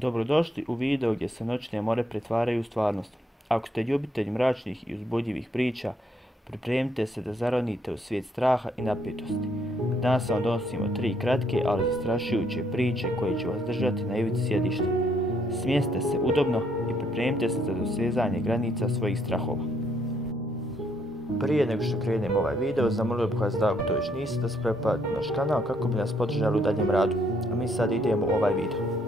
Dobrodošli u video gdje se noćne more pretvaraju u stvarnost. Ako ste ljubitelj mračnih i uzbudljivih priča, pripremite se da zaronite u svijet straha i napetosti. Danas vam donosimo 3 kratke, ali zastrašujuće priče koje će vas držati na ivici sjedišta. Smjestite se udobno i pripremite se za dosezanje granica svojih strahova. Prije nego što krenem ovaj video, zamolio bih vas da ako to još niste, da se pretplatite na naš kanal kako bi nas podržali u daljem radu. A mi sad idemo u ovaj video.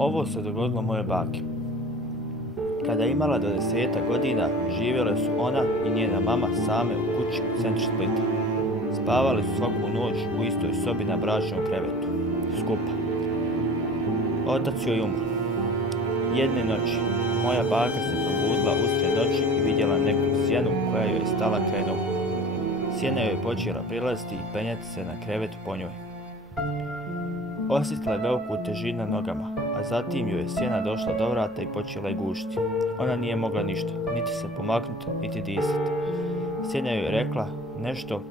Ovo se dogodilo moje baki. Kada je imala 20 godina, živjele su ona i njena mama same u kući u centru Splita. Spavali su svaku noć u istoj sobi na bračnom krevetu, skupa. Otac joj umro. Jedne noći, moja baka se probudila usred noći i vidjela neku sjenu koja joj je stala kraj nogu. Sjena joj je počela prilaziti i penjati se na krevet po njoj. Osjetila je veliku težinu na nogama, a zatim joj je sjena došla do vrata i počela je gušiti. Ona nije mogla ništa, niti se pomaknuti, niti disati. Sjena joj je rekla nešto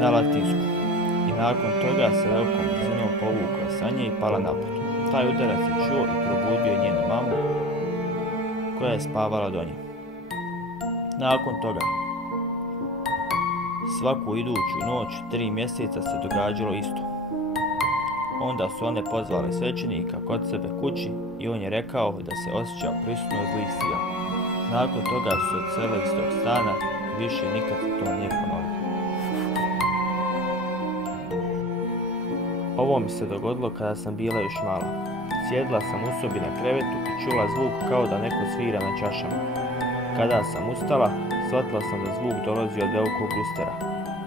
na latinsku i nakon toga se velikom brzinom povukla sa nje i pala na pod. Taj udarac je čuo i probudio je njenu mamu koja je spavala do nje. Nakon toga, svaku iduću noć 3 mjeseca se događalo isto. Onda su one pozvale svećenika kod sebe kući i on je rekao da se osjećao prisutno zlih sila. Nakon toga su se odselili iz tog stana i više nikad se to nije ponovilo. Ovo mi se dogodilo kada sam bila još mala. Sjedila sam u sobi na krevetu i čula zvuk kao da neko svira na čašama. Kada sam ustala, shvatila sam da zvuk dolazi od velikog lustera.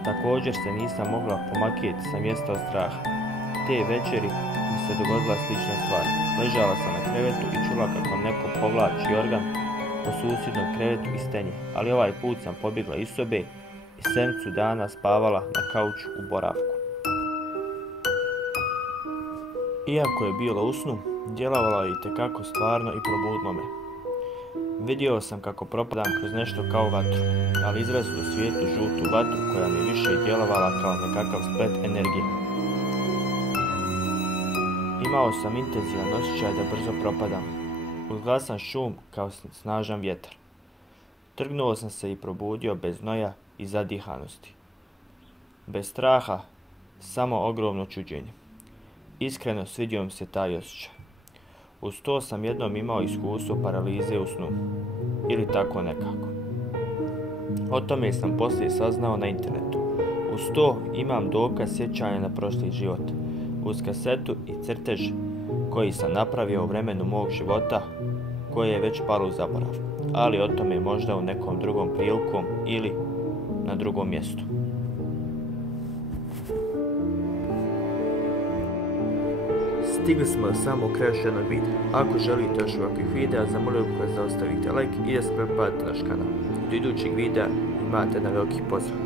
Također se nisam mogla pomakijeti sa mjesta od straha. Te večeri mi se dogodila slična stvar. Ležala sam na krevetu i čula kako neko povlači organ po susjednom krevetu i stenje, ali ovaj put sam pobjegla iz sobe i 7 dana spavala na kauču u boravku. Iako je bilo u snu, djelovalo je itekako stvarno i probudilo me. Vidio sam kako propadam kroz nešto kao vatru, ali izrazito svijetlu žutu vatru koja mi više djelovala kao nekakav splet energije. Imao sam intenzivan osjećaj da brzo propadam, uz glasan šum kao snažan vjetar. Trgnuo sam se i probudio bez znoja i zadihanosti. Bez straha, samo ogromno čuđenje. Iskreno svidio mi se taj osjećaj. Uz to sam jednom imao iskustvo paralize u snu. Ili tako nekako. O tome sam poslije saznao na internetu. Uz to imam dokaz sjećanja na prošli život. Uz kasetu i crtež koji sam napravio u vremenu mog života koje je već palo u zaborav. Ali o tome možda u nekom drugom prilikom ili na drugom mjestu. Stigli smo do samog kraja još jednog videa. Ako želite još ovakvih videa, zamolio bih vas da ostavite like i da se pretplatite naš kanal. Do idućeg videa imate jedan veliki pozdrav.